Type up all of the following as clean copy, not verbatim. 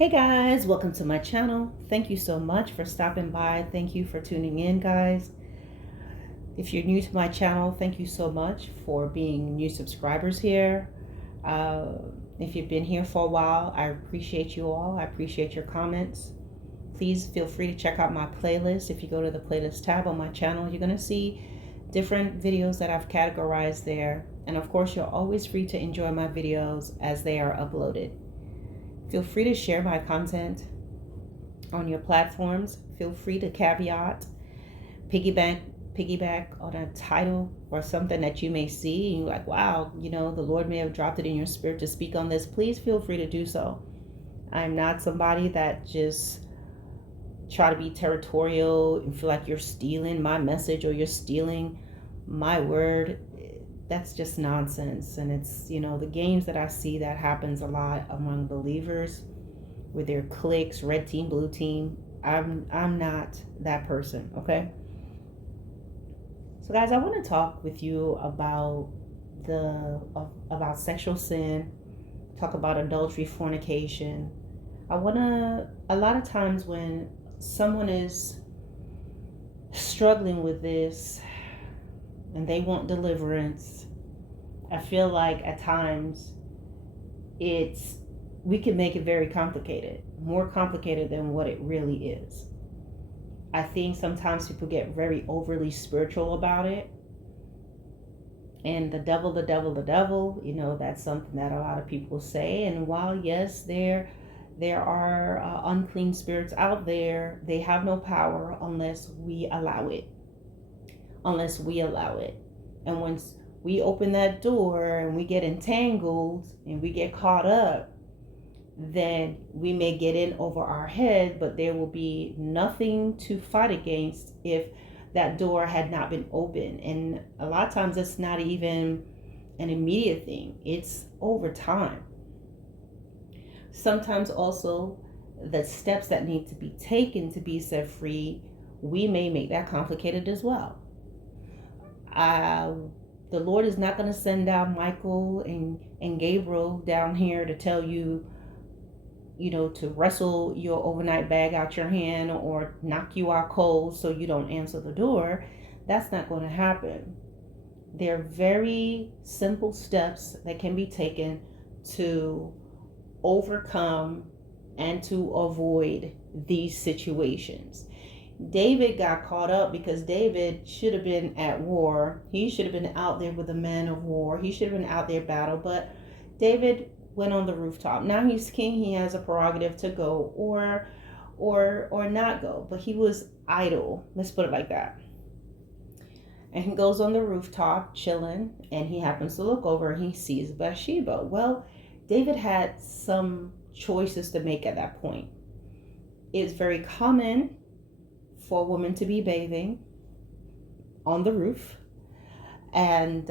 Hey guys, welcome to my channel. Thank you so much for stopping by. Thank you for tuning in, guys. If you're new to my channel, thank you so much for being new subscribers here. If you've been here for a while, I appreciate you all. I appreciate your comments. Please feel free to check out my playlist. If you go to the playlist tab on my channel, you're going to see different videos that I've categorized there. And of course, you're always free to enjoy my videos as they are uploaded. Feel free to share my content on your platforms. Feel free to caveat, piggyback on a title or something that you may see and you're like, wow, the Lord may have dropped it in your spirit to speak on this. Please feel free to do so. I'm not somebody that just try to be territorial and feel like you're stealing my message or you're stealing my word. That's just nonsense. And it's, the games that I see that happens a lot among believers with their cliques, red team, blue team. I'm not that person, okay? So guys, I want to talk with you about sexual sin, talk about adultery, fornication. A lot of times when someone is struggling with this and they want deliverance, I feel like at times we can make it very complicated, more complicated than what it really is. I think sometimes people get very overly spiritual about it. And the devil, that's something that a lot of people say. And while yes, there are unclean spirits out there, they have no power unless we allow it. And once we open that door and we get entangled and we get caught up, then we may get in over our head, but there will be nothing to fight against if that door had not been open. And a lot of times it's not even an immediate thing. It's over time. Sometimes also the steps that need to be taken to be set free, we may make that complicated as well. The Lord is not going to send down Michael and Gabriel down here to tell you, to wrestle your overnight bag out your hand or knock you out cold so you don't answer the door. That's not going to happen. There are very simple steps that can be taken to overcome and to avoid these situations. David got caught up because David should have been at war. He should have been out there with the men of war. He should have been out there battle. But David went on the rooftop. Now he's king. He has a prerogative to go or not go. But he was idle. Let's put it like that. And he goes on the rooftop chilling, and he happens to look over and he sees Bathsheba. Well, David had some choices to make at that point. It's very common for a woman to be bathing on the roof. And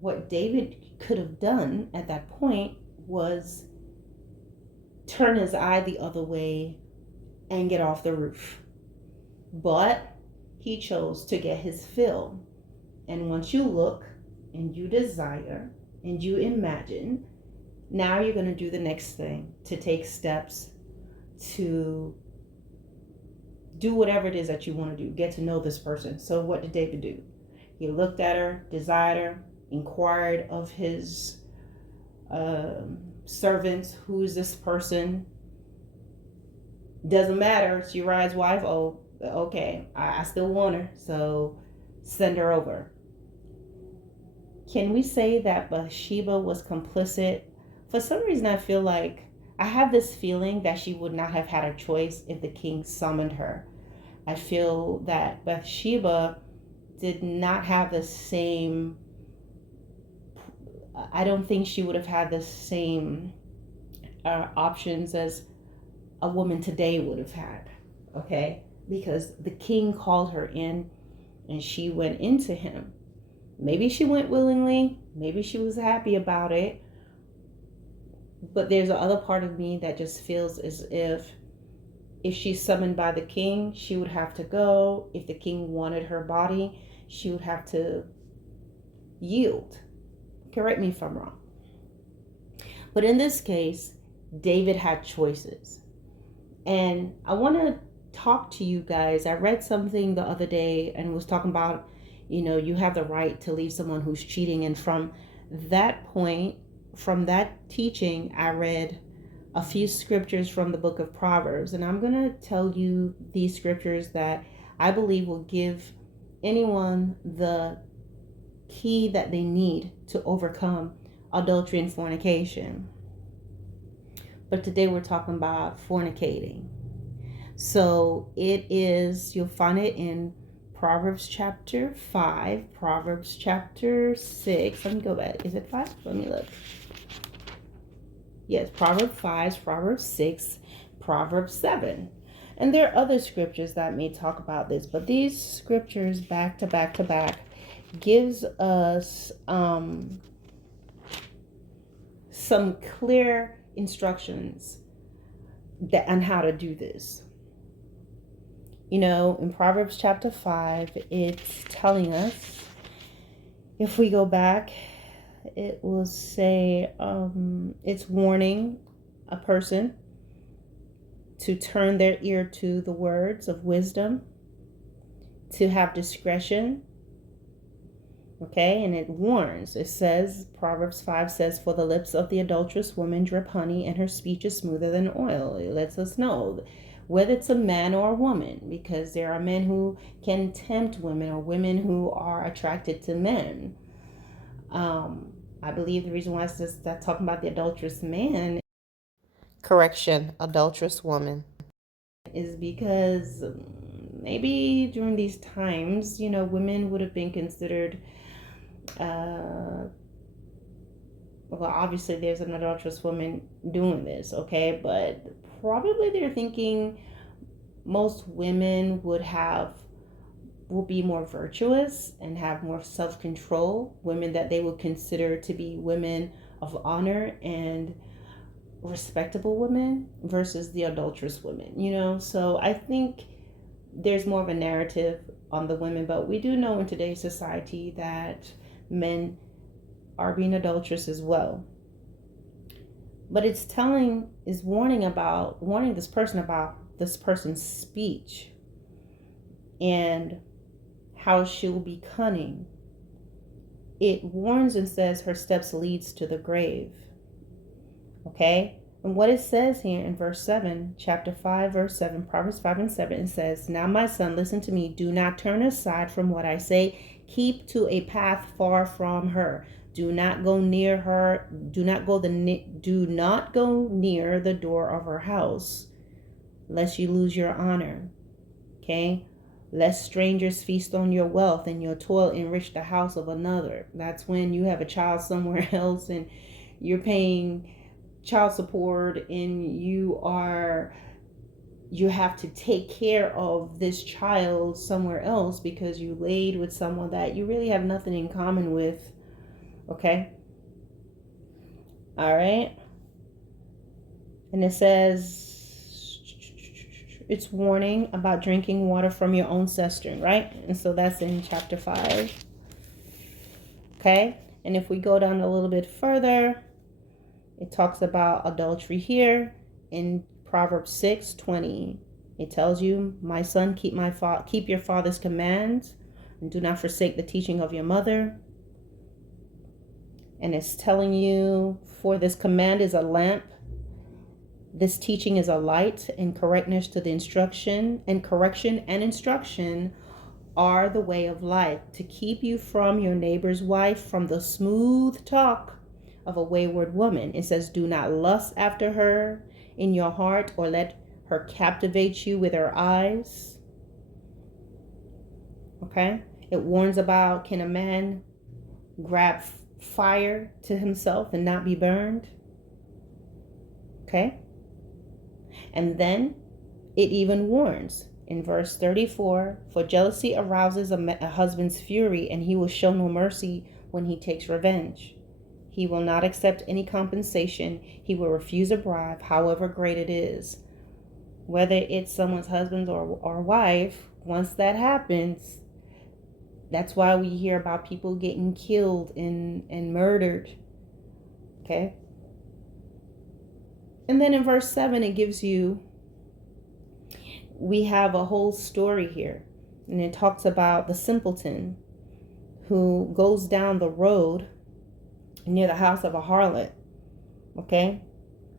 what David could have done at that point was turn his eye the other way and get off the roof. But he chose to get his fill. And once you look and you desire and you imagine, now you're going to do the next thing, to take steps to do whatever it is that you want to do. Get to know this person. So what did David do? He looked at her, desired her, inquired of his servants, who is this person? Doesn't matter. It's Uriah's wife. Oh, okay. I still want her. So send her over. Can we say that Bathsheba was complicit? For some reason, I have this feeling that she would not have had a choice if the king summoned her. I feel that Bathsheba did not have the same, I don't think she would have had the same options as a woman today would have had, okay? Because the king called her in and she went into him. Maybe she went willingly, maybe she was happy about it, but there's another part of me that just feels as if she's summoned by the king, she would have to go. If the king wanted her body, she would have to yield. Correct me if I'm wrong. But in this case, David had choices. And I want to talk to you guys. I read something the other day and was talking about, you have the right to leave someone who's cheating. And from that point, from that teaching, I read a few scriptures from the book of Proverbs. And I'm going to tell you these scriptures that I believe will give anyone the key that they need to overcome adultery and fornication. But today we're talking about fornicating. So you'll find it in Proverbs chapter 5, Proverbs chapter 6. Let me go back. Is it 5? Let me look. Yes, Proverbs 5, Proverbs 6, Proverbs 7. And there are other scriptures that may talk about this, but these scriptures back to back to back gives us some clear instructions on how to do this. In Proverbs chapter 5, it's telling us, if we go back, it will say it's warning a person to turn their ear to the words of wisdom, to have discretion. Okay, and it warns. It says, Proverbs 5 says, for the lips of the adulterous woman drip honey, and her speech is smoother than oil. It lets us know whether it's a man or a woman, because there are men who can tempt women or women who are attracted to men. I believe the reason why it's just that talking about the adulterous man, adulterous woman, is because maybe during these times, women would have been considered, well, obviously there's an adulterous woman doing this, okay, but probably they're thinking most women will be more virtuous and have more self-control, women that they would consider to be women of honor and respectable women versus the adulterous women, so I think there's more of a narrative on the women, but we do know in today's society that men are being adulterous as well. But it's warning this person about this person's speech and how she will be cunning. It warns and says her steps leads to the grave. Okay? And what it says here in verse 7, chapter 5, verse 7, Proverbs 5 and 7, it says, now my son, listen to me. Do not turn aside from what I say. Keep to a path far from her. Do not go near her. Do not go near the door of her house, lest you lose your honor. Okay? Lest strangers feast on your wealth and your toil enrich the house of another. That's when you have a child somewhere else and you're paying child support and you have to take care of this child somewhere else because you laid with someone that you really have nothing in common with. Okay? All right? And it says, it's warning about drinking water from your own cistern, right? And so that's in chapter 5. Okay? And if we go down a little bit further, it talks about adultery here in Proverbs 6:20. It tells you, my son, keep your father's commands and do not forsake the teaching of your mother. And it's telling you, for this command is a lamp, this teaching is a light, and correctness to the instruction, and correction and instruction are the way of life, to keep you from your neighbor's wife, from the smooth talk of a wayward woman. It says, do not lust after her in your heart, or let her captivate you with her eyes. Okay? It warns about, can a man grab fire to himself and not be burned? Okay? And then it even warns in verse 34, for jealousy arouses a husband's fury, and he will show no mercy when he takes revenge. He will not accept any compensation. He will refuse a bribe, however great it is. Whether it's someone's husband or wife, once that happens, that's why we hear about people getting killed and murdered. Okay? And then in verse 7, it gives you we have a whole story here, and it talks about the simpleton who goes down the road near the house of a harlot. Okay,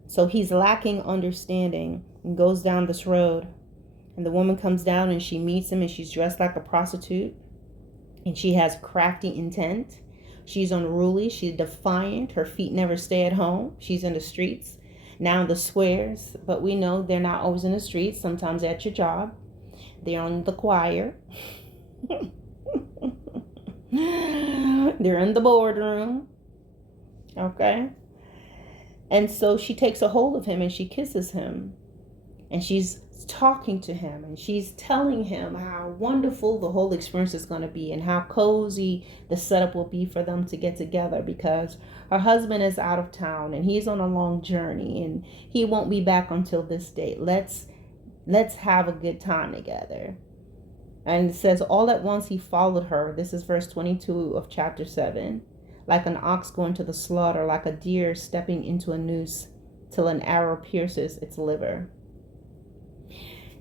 so he's lacking understanding and goes down this road, and the woman comes down and she meets him, and she's dressed like a prostitute, and she has crafty intent. She's unruly, she's defiant, her feet never stay at home, she's in the streets, now in the squares, but we know they're not always in the streets. Sometimes at your job, they're on the choir. They're in the boardroom. Okay, and so she takes a hold of him and she kisses him, and she's talking to him, and she's telling him how wonderful the whole experience is going to be and how cozy the setup will be for them to get together, because her husband is out of town and he's on a long journey and he won't be back until this date. Let's have a good time together. And it says, all at once he followed her. This is verse 22 of chapter 7. Like an ox going to the slaughter, like a deer stepping into a noose, till an arrow pierces its liver.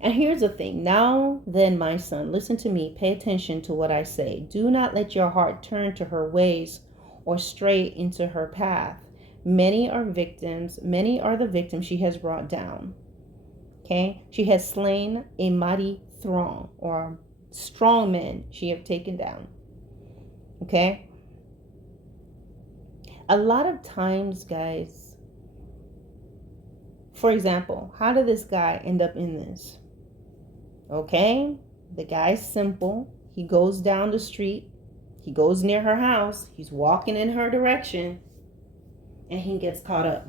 And here's the thing. Now then, my son, listen to me. Pay attention to what I say. Do not let your heart turn to her ways or stray into her path. Many are the victims she has brought down. Okay? She has slain a mighty throng, or strong men she have taken down. Okay? A lot of times, guys, for example, how did this guy end up in this? Okay, the guy's simple. He goes down the street. He goes near her house. He's walking in her direction. And he gets caught up.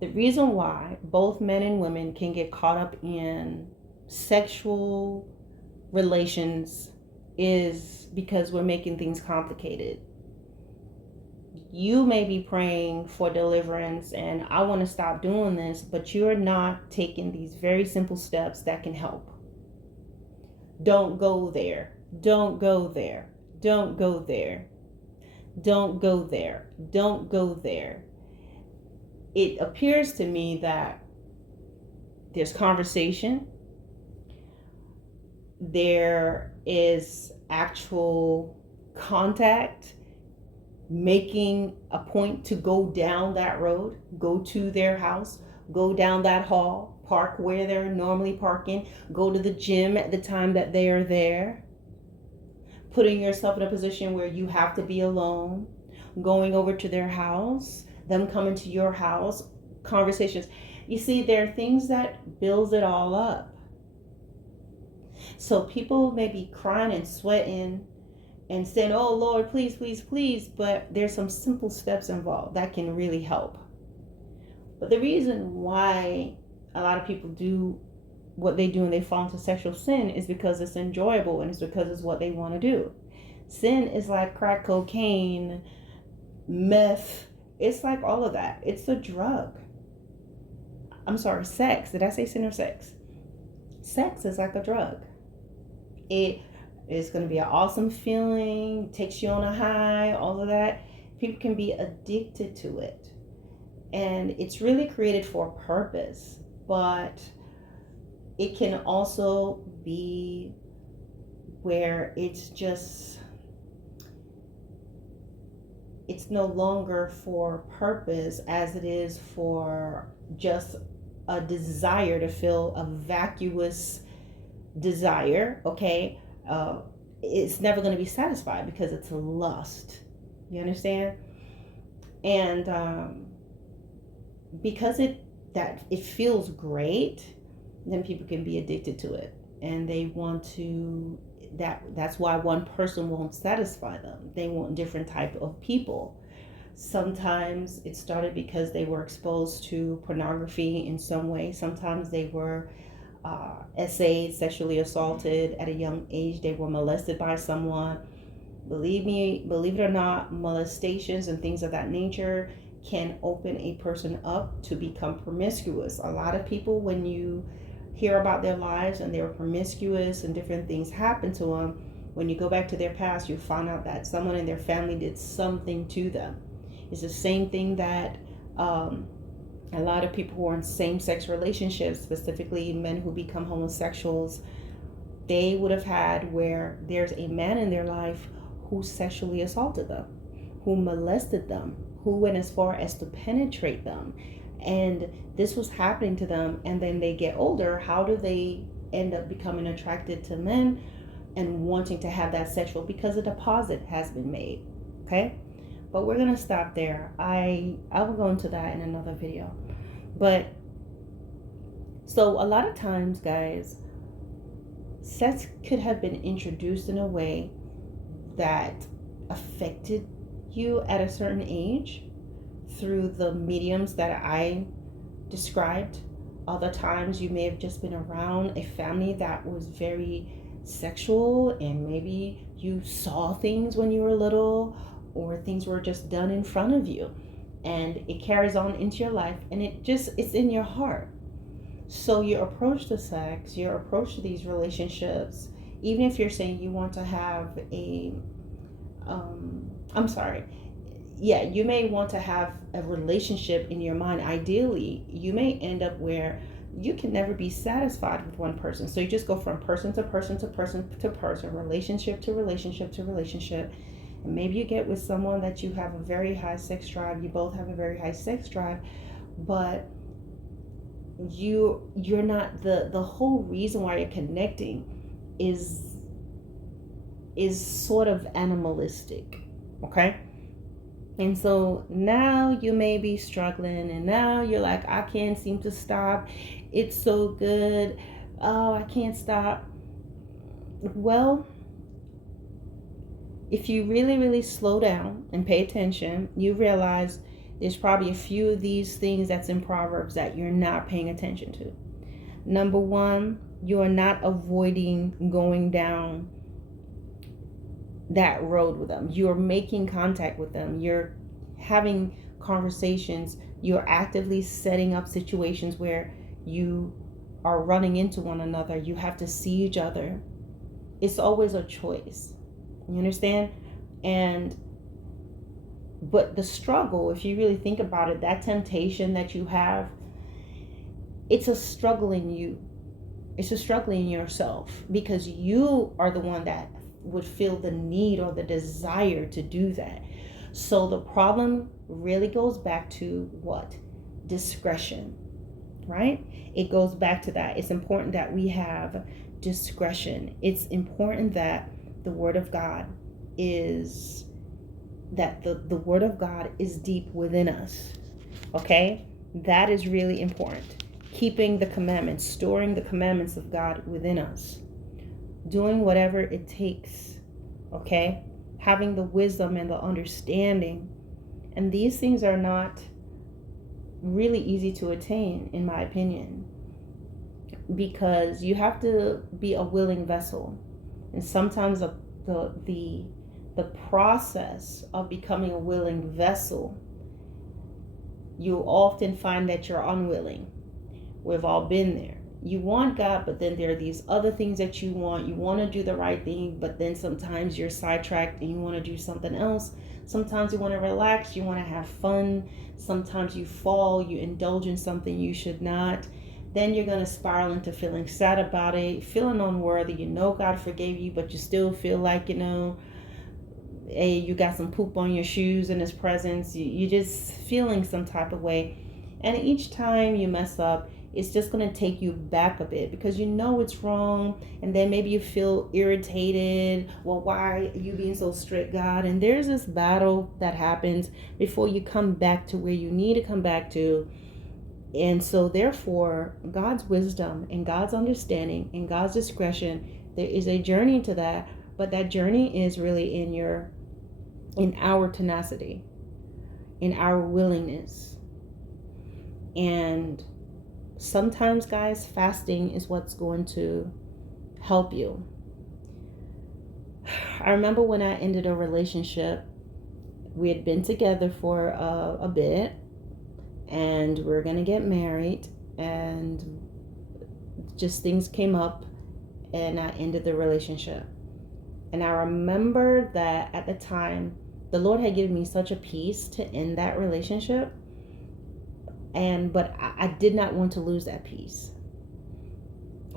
The reason why both men and women can get caught up in sexual relations is because we're making things complicated. You may be praying for deliverance and I want to stop doing this, but you're not taking these very simple steps that can help. Don't go there. Don't go there. Don't go there. Don't go there. Don't go there. It appears to me that there's conversation. There is actual contact, making a point to go down that road, go to their house, go down that hall, park where they're normally parking, go to the gym at the time that they are there, putting yourself in a position where you have to be alone, going over to their house, them coming to your house, conversations. You see, there are things that builds it all up. So people may be crying and sweating and saying, oh Lord, please, please, please, but there's some simple steps involved that can really help. But the reason why a lot of people do what they do and they fall into sexual sin is because it's enjoyable, and it's because it's what they want to do. Sin is like crack cocaine, meth. It's like all of that. It's a drug. I'm sorry, sex. Did I say sin or sex? Sex is like a drug. It is going to be an awesome feeling, takes you on a high, all of that. People can be addicted to it. And it's really created for a purpose, but it can also be where it's no longer for purpose as it is for just a desire to feel a vacuous desire, okay? It's never going to be satisfied because it's a lust. You understand? And because it feels great, then people can be addicted to it, and they want to. That's why one person won't satisfy them. They want different type of people. Sometimes it started because they were exposed to pornography in some way. Sometimes they were SA'd, sexually assaulted at a young age. They were molested by someone. Believe it or not, molestations and things of that nature can open a person up to become promiscuous. A lot of people, when you hear about their lives and they were promiscuous and different things happen to them, when you go back to their past, you find out that someone in their family did something to them. It's the same thing that A lot of people who are in same-sex relationships, specifically men who become homosexuals, they would have had where there's a man in their life who sexually assaulted them, who molested them, who went as far as to penetrate them. And this was happening to them, and then they get older. How do they end up becoming attracted to men and wanting to have that sexual? Because a deposit has been made. Okay, but we're gonna stop there. I will go into that in another video. But so a lot of times, guys, sex could have been introduced in a way that affected you at a certain age through the mediums that I described. Other times you may have just been around a family that was very sexual, and maybe you saw things when you were little, or things were just done in front of you, and it carries on into your life, and it's in your heart. So your approach to sex, your approach to these relationships, even if you're saying you want to have you may want to have a relationship in your mind. Ideally, you may end up where you can never be satisfied with one person. So you just go from person to person to person to person, relationship to relationship to relationship. And maybe you get with someone that you have a very high sex drive. You both have a very high sex drive, but you're not the whole reason why you're connecting is sort of animalistic. Okay? And so now you may be struggling, and now you're like, I can't seem to stop. It's so good. Oh, I can't stop. Well, if you really, really slow down and pay attention, you realize there's probably a few of these things that's in Proverbs that you're not paying attention to. Number one, you are not avoiding going down that road with them. You're making contact with them. You're having conversations. You're actively setting up situations where you are running into one another. You have to see each other. It's always a choice. You understand? But the struggle, if you really think about it, that temptation that you have, it's a struggle in you. It's a struggle in yourself, because you are the one that would feel the need or the desire to do that. So the problem really goes back to what? Discretion, right? It goes back to that. It's important that we have discretion. It's important that the word of God is the word of God is deep within us. Okay? That is really important. Keeping the commandments, storing the commandments of God within us. Doing whatever it takes, okay? Having the wisdom and the understanding. And these things are not really easy to attain, in my opinion, because you have to be a willing vessel. And sometimes the process of becoming a willing vessel, you often find that you're unwilling. We've all been there. You want God, but then there are these other things that you want. You want to do the right thing, but then sometimes you're sidetracked and you want to do something else. Sometimes you want to relax, you want to have fun. Sometimes you fall, you indulge in something you should not. Then you're going to spiral into feeling sad about it, feeling unworthy. You know God forgave you, but you still feel like, hey, you got some poop on your shoes in His presence. You're just feeling some type of way. And each time you mess up, it's just going to take you back a bit, because you know it's wrong. And then maybe you feel irritated. Well, why are you being so strict, God? And there's this battle that happens before you come back to where you need to come back to. And so therefore, God's wisdom and God's understanding and God's discretion, there is a journey to that. But that journey is really in our tenacity, in our willingness. And sometimes, guys, fasting is what's going to help you. I remember when I ended a relationship, we had been together for a bit, and we were going to get married, and just things came up, and I ended the relationship. And I remember that at the time, the Lord had given me such a peace to end that relationship. But I did not want to lose that peace.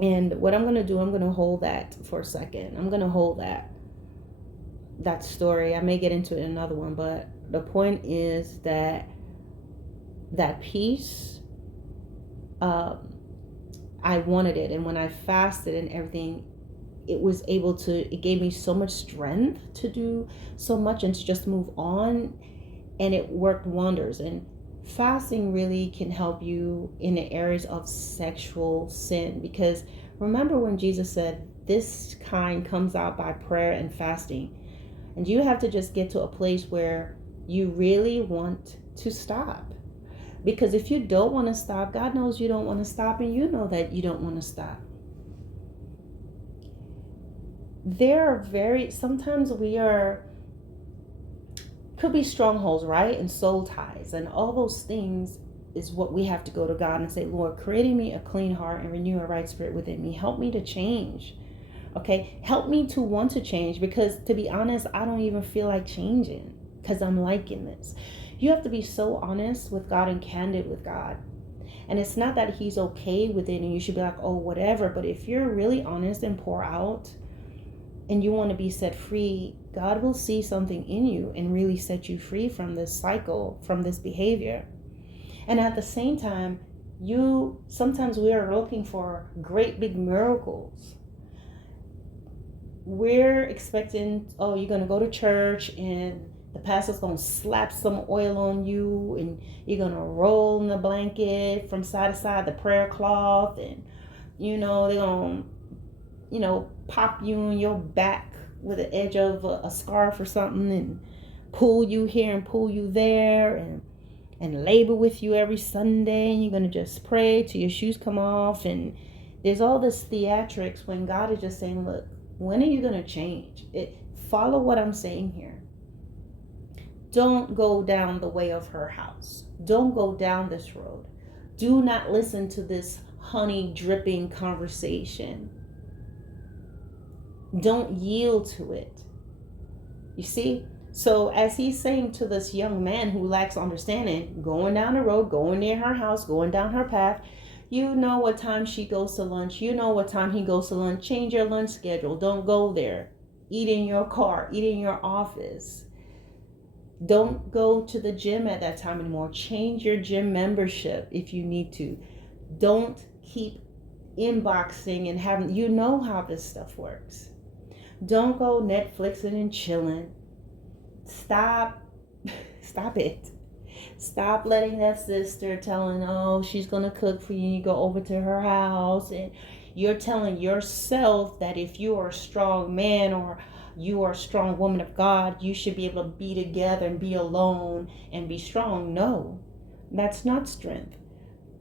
And what I'm going to do, I'm going to hold that for a second. I'm going to hold that story. I may get into it in another one, but the point is that peace, I wanted it. And when I fasted and everything, it gave me so much strength to do so much and to just move on. And it worked wonders. And fasting really can help you in the areas of sexual sin, because remember when Jesus said this kind comes out by prayer and fasting. And you have to just get to a place where you really want to stop. Because if you don't want to stop, God knows you don't want to stop, and you know that you don't want to stop. Sometimes could be strongholds, right? And soul ties and all those things is what we have to go to God and say, Lord, create in me a clean heart and renew a right spirit within me. Help me to change. Okay, help me to want to change, because to be honest, I don't even feel like changing because I'm liking this. You have to be so honest with God and candid with God. And it's not that he's okay with it and you should be like, oh, whatever. But if you're really honest and pour out and you want to be set free, God will see something in you and really set you free from this cycle, from this behavior. And at the same time, sometimes we are looking for great big miracles. We're expecting, oh, you're going to go to church and the pastor's going to slap some oil on you and you're going to roll in the blanket from side to side, the prayer cloth, and, they're going to, pop you on your back with the edge of a scarf or something and pull you here and pull you there and labor with you every Sunday, and you're going to just pray till your shoes come off. And there's all this theatrics when God is just saying, look, when are you going to change? Follow what I'm saying here. Don't go down the way of her house. Don't go down this road. Do not listen to this honey dripping conversation. Don't yield to it. You see? So as he's saying to this young man who lacks understanding, going down the road, going near her house, going down her path, you know what time she goes to lunch. You know what time he goes to lunch. Change your lunch schedule. Don't go there. Eat in your car. Eat in your office. Don't go to the gym at that time anymore. Change your gym membership if you need to. Don't keep inboxing and having, you know how this stuff works. Don't go Netflixing and chilling. Stop it. Stop letting that sister telling, oh, she's going to cook for you. You go over to her house and you're telling yourself that if you are a strong man or you are a strong woman of God, you should be able to be together and be alone and be strong. No, that's not strength.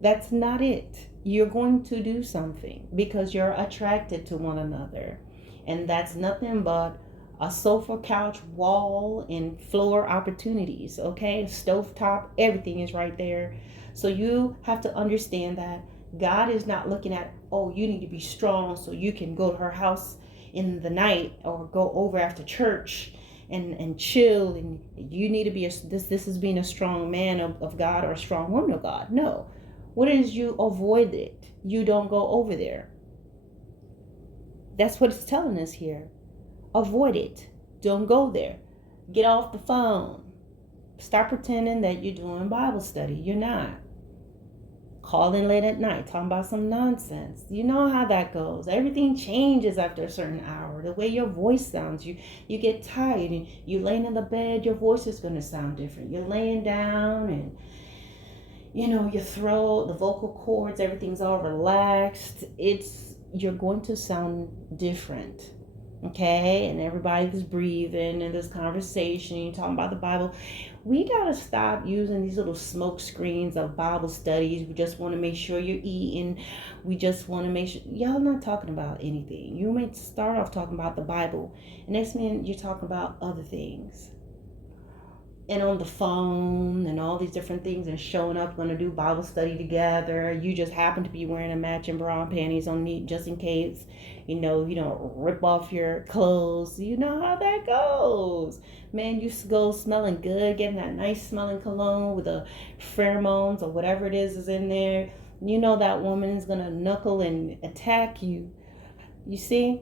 That's not it. You're going to do something because you're attracted to one another. And that's nothing but a sofa, couch, wall, and floor opportunities, okay? Stovetop, everything is right there. So you have to understand that God is not looking at, oh, you need to be strong so you can go to her house in the night or go over after church and chill, and you need to be this is being a strong man of God or a strong woman of God. No. What is you avoid it? You don't go over there. That's what it's telling us here. Avoid it. Don't go there. Get off the phone. Stop pretending that you're doing Bible study. You're not. Calling late at night, talking about some nonsense. You know how that goes. Everything changes after a certain hour. The way your voice sounds, you get tired, and you're laying in the bed, your voice is going to sound different. You're laying down and your throat, the vocal cords, everything's all relaxed. You're going to sound different. Okay, and everybody's breathing in this conversation, you're talking about the Bible. We gotta stop using these little smoke screens of Bible studies. We just want to make sure you're eating. We just want to make sure y'all not talking about anything. You may start off talking about the Bible, and next minute you're talking about other things. and on the phone and all these different things and showing up, going to do Bible study together. You just happen to be wearing a matching bra and panties on me just in case, you don't rip off your clothes. You know how that goes. Man, you go smelling good, getting that nice smelling cologne with the pheromones or whatever it is in there. You know that woman is going to knuckle and attack you. You see?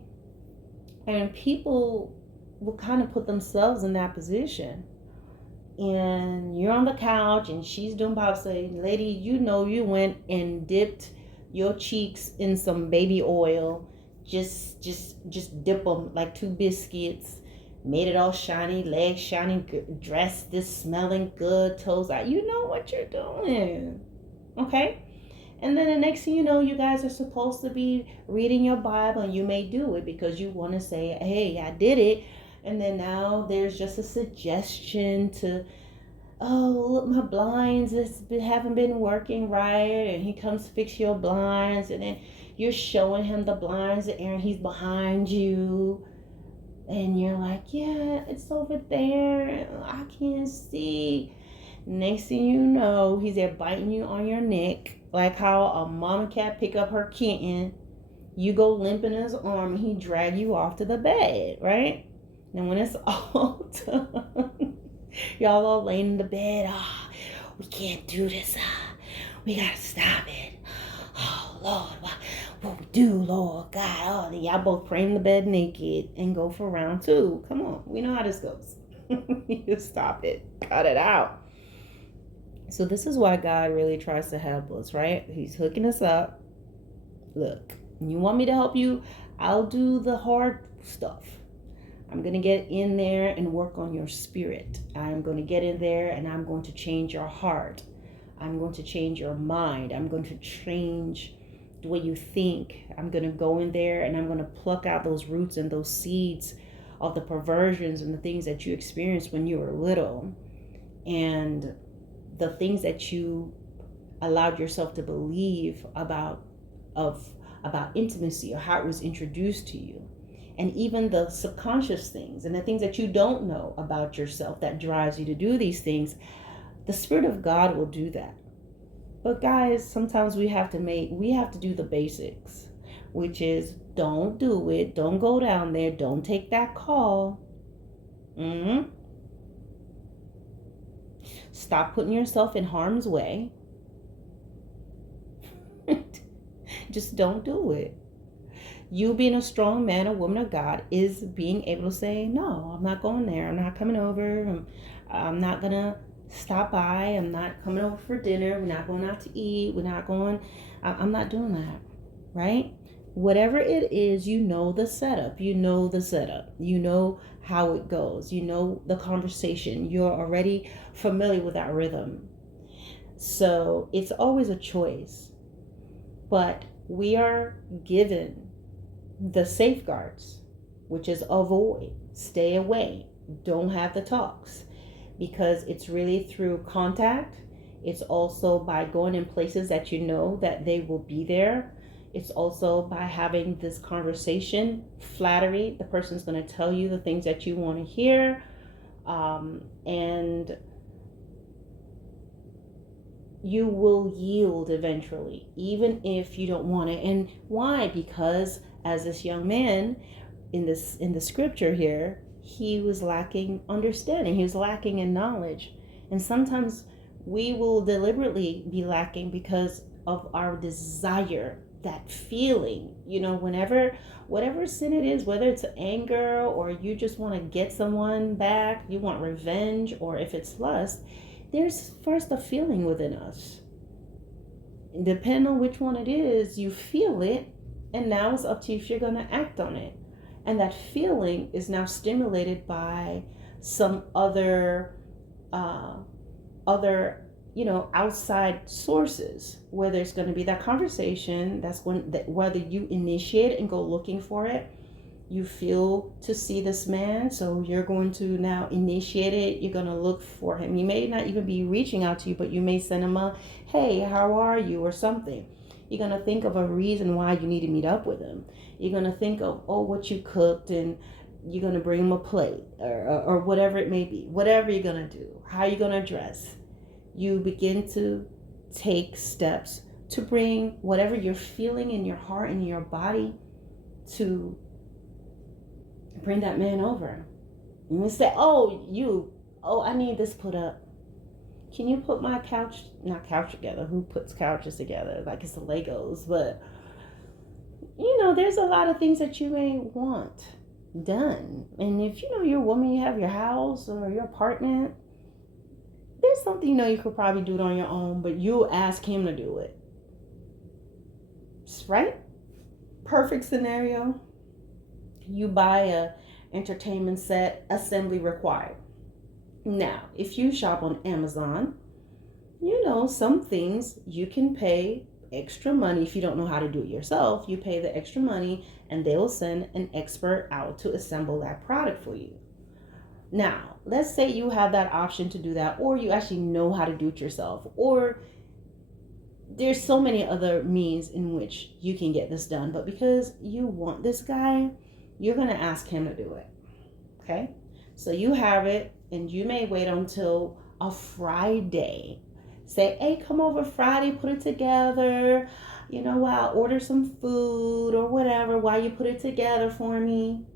And people will kind of put themselves in that position. And you're on the couch and she's doing Bible study. Lady, you went and dipped your cheeks in some baby oil. Just dip them like two biscuits. Made it all shiny, legs shining, dress this smelling good, toes out. You know what you're doing. Okay? And then the next thing you know, you guys are supposed to be reading your Bible, and you may do it because you want to say, hey, I did it. And then now there's just a suggestion to, oh, look, my blinds haven't been working right. And he comes to fix your blinds. And then you're showing him the blinds, and he's behind you. And you're like, yeah, it's over there. I can't see. Next thing you know, he's there biting you on your neck. Like how a mama cat pick up her kitten. You go limp in his arm, and he drag you off to the bed, right? And when it's all done, y'all all laying in the bed. We can't do this. We gotta stop it. Oh, Lord, what we do, Lord God. Y'all both pray in the bed naked and go for round 2. Come on, we know how this goes. You stop it. Cut it out. So this is why God really tries to help us, right? He's hooking us up. Look, you want me to help you? I'll do the hard stuff. I'm going to get in there and work on your spirit. I'm going to get in there and I'm going to change your heart. I'm going to change your mind. I'm going to change the way you think. I'm going to go in there and I'm going to pluck out those roots and those seeds of the perversions and the things that you experienced when you were little. And the things that you allowed yourself to believe about intimacy or how it was introduced to you. And even the subconscious things and the things that you don't know about yourself that drives you to do these things, the Spirit of God will do that. But guys, sometimes we have to do the basics, which is don't do it. Don't go down there. Don't take that call. Stop putting yourself in harm's way. Just don't do it. You being a strong man or woman of God is being able to say, no, I'm not going there. I'm not coming over. I'm not going to stop by. I'm not coming over for dinner. We're not going out to eat. I'm not doing that, right? Whatever it is, you know the setup. You know how it goes. You know the conversation. You're already familiar with that rhythm. So it's always a choice. But we are given the safeguards, which is avoid, stay away, don't have the talks, because it's really through contact. It's also by going in places that you know that they will be there. It's also by having this conversation, flattery. The person's going to tell you the things that you want to hear, and you will yield eventually, even if you don't want it. And why? Because as this young man in the scripture here, he was lacking understanding. He was lacking in knowledge. And sometimes we will deliberately be lacking because of our desire, that feeling, whatever sin it is, whether it's anger or you just want to get someone back, you want revenge, or if it's lust, there's first a feeling within us. Depending on which one it is, you feel it, and now it's up to you if you're going to act on it. And that feeling is now stimulated by some other outside sources, where there's going to be that conversation whether you initiate and go looking for it. You feel to see this man, so you're going to now initiate it. You're going to look for him. He may not even be reaching out to you, but you may send him a, hey, how are you, or something. You're going to think of a reason why you need to meet up with him. You're going to think of, what you cooked, and you're going to bring him a plate or whatever it may be, whatever you're going to do, how you're going to dress. You begin to take steps to bring whatever you're feeling in your heart and your body to bring that man over. You say, I need this put up. Can you put my not couch together? Who puts couches together? Like it's the Legos. But, there's a lot of things that you may want done. And if you're a woman, you have your house or your apartment, there's something you could probably do it on your own, but you'll ask him to do it. Right? Perfect scenario. You buy a entertainment set, assembly required. Now, if you shop on Amazon, some things you can pay extra money. If you don't know how to do it yourself, you pay the extra money and they will send an expert out to assemble that product for you. Now, let's say you have that option to do that, or you actually know how to do it yourself, or there's so many other means in which you can get this done. But because you want this guy, you're going to ask him to do it. Okay? So you have it, and you may wait until a Friday. Say, hey, come over Friday, put it together. I'll order some food or whatever while you put it together for me.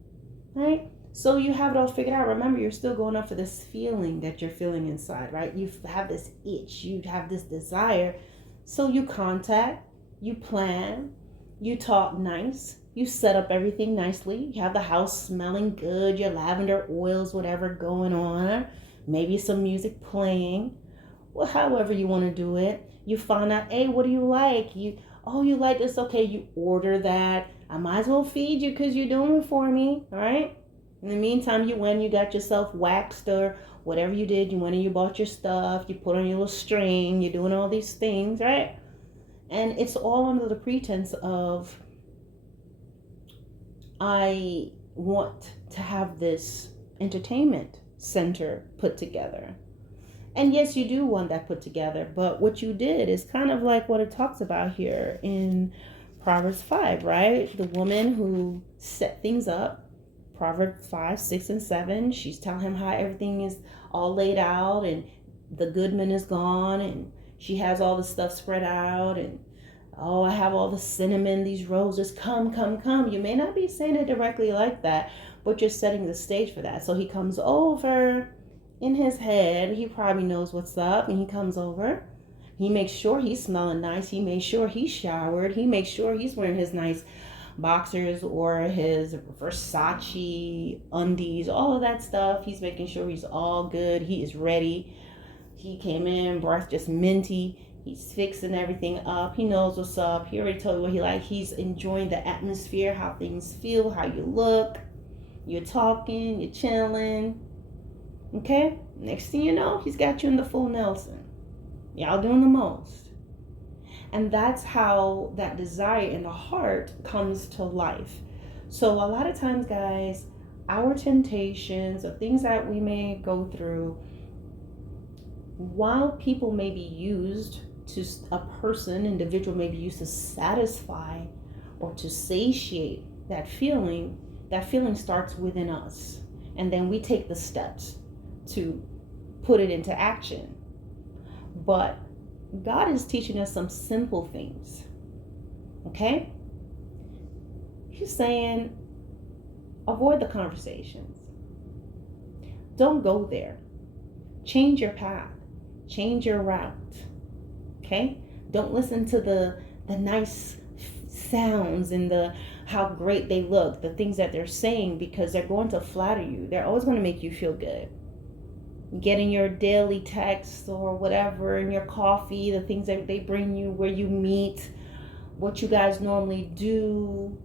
Right? So you have it all figured out. Remember, you're still going up for this feeling that you're feeling inside, right? You have this itch. You have this desire. So you contact, you plan, you talk nice, you set up everything nicely. You have the house smelling good, your lavender oils, whatever going on, maybe some music playing. Well, however you want to do it. You find out, hey, what do you like? You like this? Okay, you order that. I might as well feed you because you're doing it for me, all right? In the meantime, you got yourself waxed or whatever you did. You went and you bought your stuff. You put on your little string. You're doing all these things, right? And it's all under the pretense of, I want to have this entertainment center put together. And yes, you do want that put together. But what you did is kind of like what it talks about here in Proverbs 5, right? The woman who set things up. Proverbs 5, 6, and 7. She's telling him how everything is all laid out and the goodman is gone and she has all the stuff spread out and I have all the cinnamon, these roses, come. You may not be saying it directly like that, but you're setting the stage for that. So he comes over in his head. He probably knows what's up and he comes over. He makes sure he's smelling nice. He makes sure he's showered. He makes sure he's wearing his nice boxers or his Versace undies, all of that stuff. He's making sure he's all good. He is ready. He came in, breath just minty. He's fixing everything up. He knows what's up. He already told you what he likes. He's enjoying the atmosphere, how things feel, how you look. You're talking, you're chilling. Okay? Next thing you know, he's got you in the full Nelson. Y'all doing the most. And that's how that desire in the heart comes to life. So a lot of times, guys, our temptations or things that we may go through, while people may be used to, a person, individual may be used to satisfy or to satiate that feeling starts within us. And then we take the steps to put it into action. But God is teaching us some simple things. Okay? He's saying, avoid the conversations. Don't go there. Change your path. Change your route. Okay? Don't listen to the nice sounds and how great they look, the things that they're saying, because they're going to flatter you. They're always going to make you feel good. Getting your daily text or whatever, in your coffee, the things that they bring you, where you meet, what you guys normally do,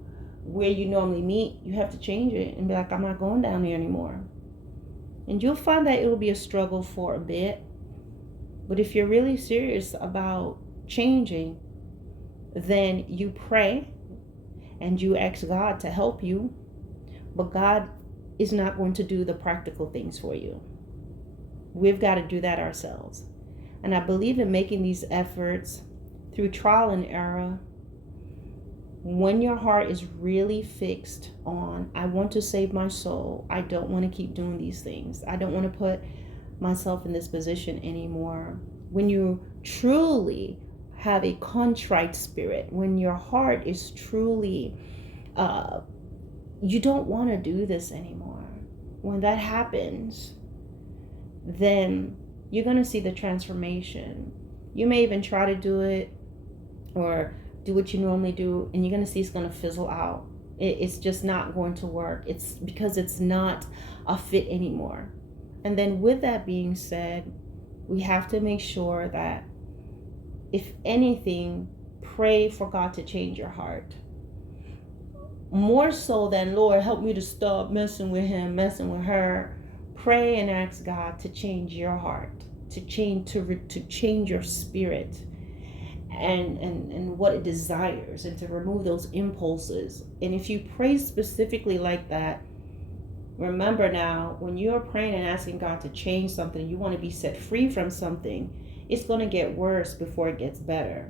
where you normally meet, you have to change it and be like, I'm not going down here anymore. And you'll find that it will be a struggle for a bit. But if you're really serious about changing, then you pray and you ask God to help you. But God is not going to do the practical things for you. We've got to do that ourselves. And I believe in making these efforts through trial and error, When your heart is really fixed on, I want to save my soul, I don't want to keep doing these things, I don't want to put myself in this position anymore. When you truly have a contrite spirit, when your heart is truly, you don't want to do this anymore. When that happens, then you're going to see the transformation. You may even try to do it or do what you normally do, and you're going to see it's going to fizzle out. It's just not going to work. It's because it's not a fit anymore. And then with that being said, we have to make sure that, if anything, pray for God to change your heart. More so than, Lord, help me to stop messing with him, messing with her. Pray and ask God to change your heart, to change your spirit and what it desires, and to remove those impulses. And if you pray specifically like that, remember now, when you're praying and asking God to change something, you want to be set free from something, it's going to get worse before it gets better.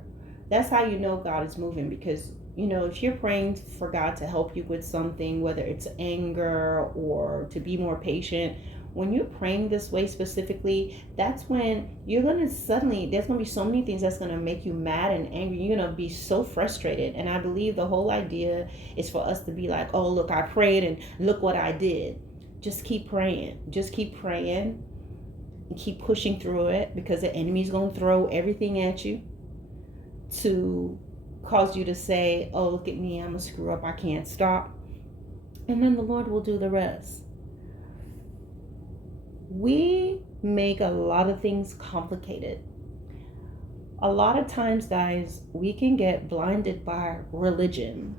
That's how you know God is moving, because if you're praying for God to help you with something, whether it's anger or to be more patient, when you're praying this way specifically, that's when you're going to suddenly, there's going to be so many things that's going to make you mad and angry. You're going to be so frustrated. And I believe the whole idea is for us to be like, oh, look, I prayed and look what I did. Just keep praying. Just keep praying and keep pushing through it, because the enemy's going to throw everything at you to cause you to say, oh, look at me, I'm a screw up, I can't stop. And then the Lord will do the rest. We make a lot of things complicated. A lot of times, guys, we can get blinded by religion,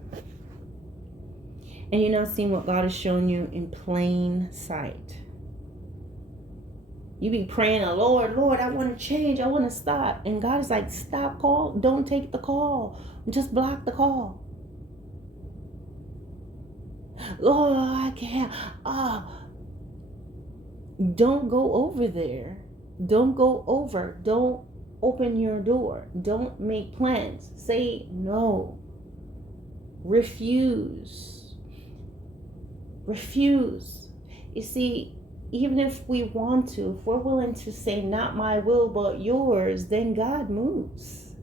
and you're not seeing what God is showing you in plain sight. You be praying, Lord, I want to change, I want to stop. And God is like, stop, call, don't take the call. Just block the call. Lord, I can't. Don't go over there. Don't go over. Don't open your door. Don't make plans. Say no. Refuse. You see, even if we want to, if we're willing to say, not my will, but yours, then God moves.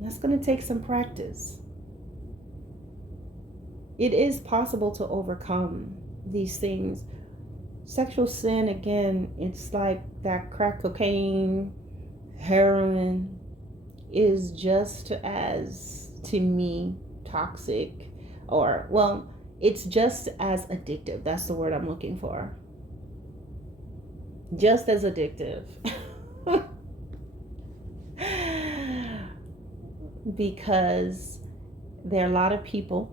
That's going to take some practice. It is possible to overcome these things. Sexual sin, again, it's like that crack cocaine, heroin is just as, to me, toxic, or, well, it's just as addictive. That's the word I'm looking for. Just as addictive. Because there are a lot of people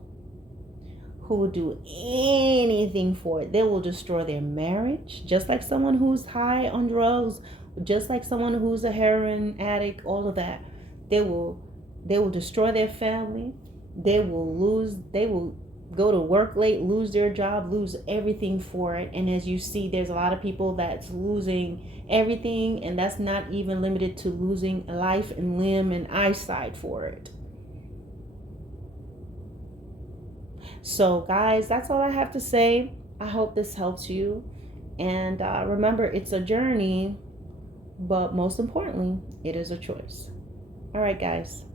who will do anything for it. They will destroy their marriage, just like someone who's high on drugs, just like someone who's a heroin addict, all of that. They will destroy their family. They will go to work late, lose their job, lose everything for it. And as you see, there's a lot of people that's losing everything, and that's not even limited to losing life and limb and eyesight for it. So guys, that's all I have to say. I hope this helps you. And remember, it's a journey, but most importantly, it is a choice. All right, guys.